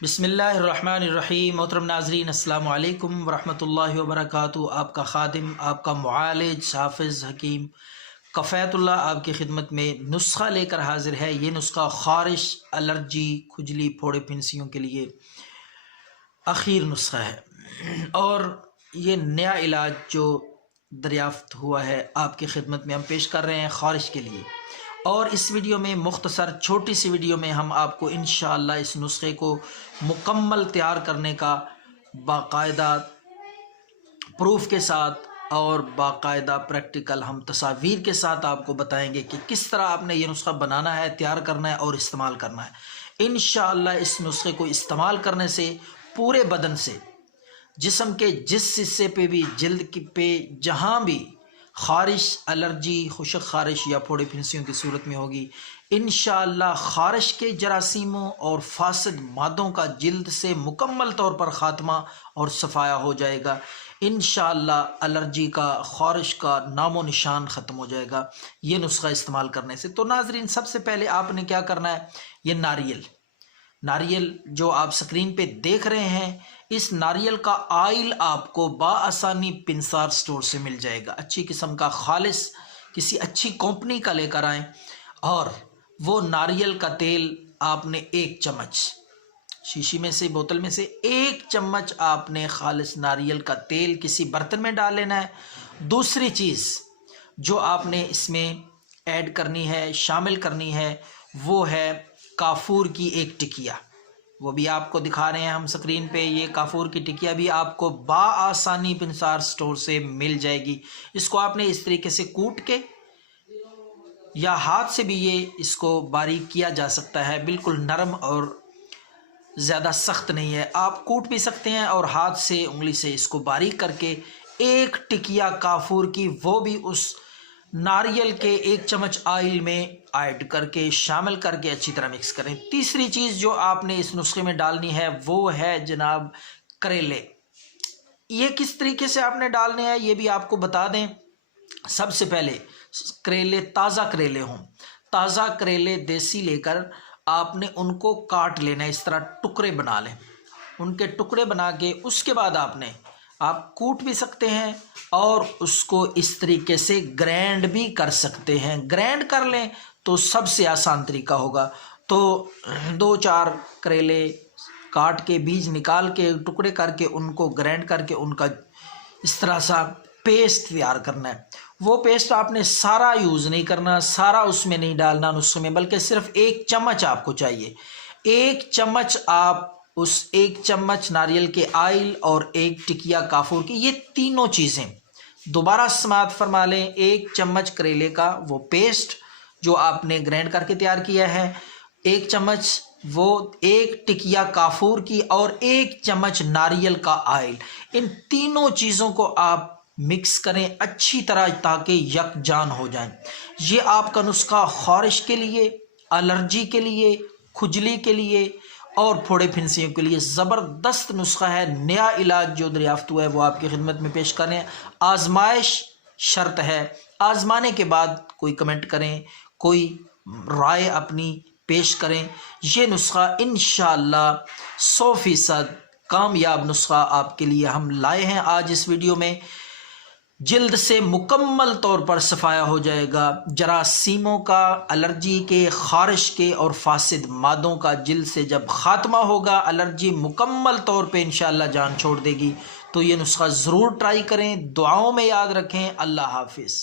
بسم اللہ الرحمن الرحیم۔ محترم ناظرین، السلام علیکم ورحمۃ اللہ وبرکاتہ۔ آپ کا خادم، آپ کا معالج، حافظ حکیم کفایت اللہ آپ کی خدمت میں نسخہ لے کر حاضر ہے۔ یہ نسخہ خارش، الرجی، کھجلی، پھوڑے پھنسیوں کے لیے اخیر نسخہ ہے، اور یہ نیا علاج جو دریافت ہوا ہے آپ کی خدمت میں ہم پیش کر رہے ہیں خارش کے لیے۔ اور اس ویڈیو میں، مختصر چھوٹی سی ویڈیو میں، ہم آپ کو انشاءاللہ اس نسخے کو مکمل تیار کرنے کا باقاعدہ پروف کے ساتھ اور باقاعدہ پریکٹیکل ہم تصاویر کے ساتھ آپ کو بتائیں گے کہ کس طرح آپ نے یہ نسخہ بنانا ہے، تیار کرنا ہے اور استعمال کرنا ہے۔ انشاءاللہ اس نسخے کو استعمال کرنے سے پورے بدن سے، جسم کے جس حصے پہ بھی، جلد پہ جہاں بھی خارش، الرجی، خشک خارش یا پھوڑے پھنسیوں کی صورت میں ہوگی، انشاءاللہ خارش کے جراثیموں اور فاسد مادوں کا جلد سے مکمل طور پر خاتمہ اور صفایا ہو جائے گا۔ انشاءاللہ الرجی کا، خارش کا نام و نشان ختم ہو جائے گا یہ نسخہ استعمال کرنے سے۔ تو ناظرین، سب سے پہلے آپ نے کیا کرنا ہے، یہ ناریل جو آپ سکرین پہ دیکھ رہے ہیں، اس ناریل کا آئل آپ کو بآسانی پنسار سٹور سے مل جائے گا۔ اچھی قسم کا، خالص کسی اچھی کمپنی کا لے کر آئیں، اور وہ ناریل کا تیل آپ نے 1 چمچ، شیشی میں سے، بوتل میں سے 1 چمچ آپ نے خالص ناریل کا تیل کسی برتن میں ڈال لینا ہے۔ دوسری چیز جو آپ نے اس میں ایڈ کرنی ہے، شامل کرنی ہے، وہ ہے کافور کی 1 ٹکیا۔ وہ بھی آپ کو دکھا رہے ہیں ہم سکرین پہ۔ یہ کافور کی ٹکیا بھی آپ کو بآسانی پنسار سٹور سے مل جائے گی۔ اس کو آپ نے اس طریقے سے کوٹ کے، یا ہاتھ سے بھی اس کو باریک کیا جا سکتا ہے، بالکل نرم اور زیادہ سخت نہیں ہے۔ آپ کوٹ بھی سکتے ہیں اور ہاتھ سے، انگلی سے اس کو باریک کر کے 1 ٹکیا کافور کی، وہ بھی اس ناریل کے 1 چمچ آئل میں ایڈ کر کے، شامل کر کے اچھی طرح مکس کریں۔ تیسری چیز جو آپ نے اس نسخے میں ڈالنی ہے وہ ہے جناب کریلے۔ یہ کس طریقے سے آپ نے ڈالنے ہیں یہ بھی آپ کو بتا دیں۔ سب سے پہلے کریلے، تازہ کریلے ہوں، تازہ کریلے دیسی لے کر آپ نے ان کو کاٹ لینا ہے، اس طرح ٹکڑے بنا لیں۔ ان کے ٹکڑے بنا کے اس کے بعد آپ کوٹ بھی سکتے ہیں اور اس کو اس طریقے سے گرینڈ بھی کر سکتے ہیں۔ گرینڈ کر لیں تو سب سے آسان طریقہ ہوگا۔ تو 2-4 کریلے کاٹ کے، بیج نکال کے، ٹکڑے کر کے، ان کو گرینڈ کر کے ان کا اس طرح سا پیسٹ تیار کرنا ہے۔ وہ پیسٹ آپ نے سارا یوز نہیں کرنا، سارا اس میں نہیں ڈالنا نسخے میں، بلکہ صرف 1 چمچ آپ کو چاہیے۔ 1 چمچ آپ اس 1 چمچ ناریل کے آئل اور 1 ٹکیا کافور کی، یہ تینوں چیزیں دوبارہ سماعت فرما لیں۔ 1 چمچ کریلے کا وہ پیسٹ جو آپ نے گرینڈ کر کے تیار کیا ہے، 1 چمچ وہ 1 ٹکیا کافور کی، اور 1 چمچ ناریل کا آئل۔ ان تینوں چیزوں کو آپ مکس کریں اچھی طرح تاکہ یکجان ہو جائیں۔ یہ آپ کا نسخہ خارش کے لیے، الرجی کے لیے، کھجلی کے لیے اور پھوڑے پھنسیوں کے لیے زبردست نسخہ ہے۔ نیا علاج جو دریافت ہوا ہے وہ آپ کی خدمت میں پیش کریں۔ آزمائش شرط ہے، آزمانے کے بعد کوئی کمنٹ کریں، کوئی رائے اپنی پیش کریں۔ یہ نسخہ انشاءاللہ 100% کامیاب نسخہ آپ کے لیے ہم لائے ہیں آج اس ویڈیو میں۔ جلد سے مکمل طور پر صفایا ہو جائے گا، جراثیموں کا، الرجی کے، خارش کے اور فاسد مادوں کا جلد سے جب خاتمہ ہوگا، الرجی مکمل طور پہ انشاءاللہ جان چھوڑ دے گی۔ تو یہ نسخہ ضرور ٹرائی کریں، دعاؤں میں یاد رکھیں۔ اللہ حافظ۔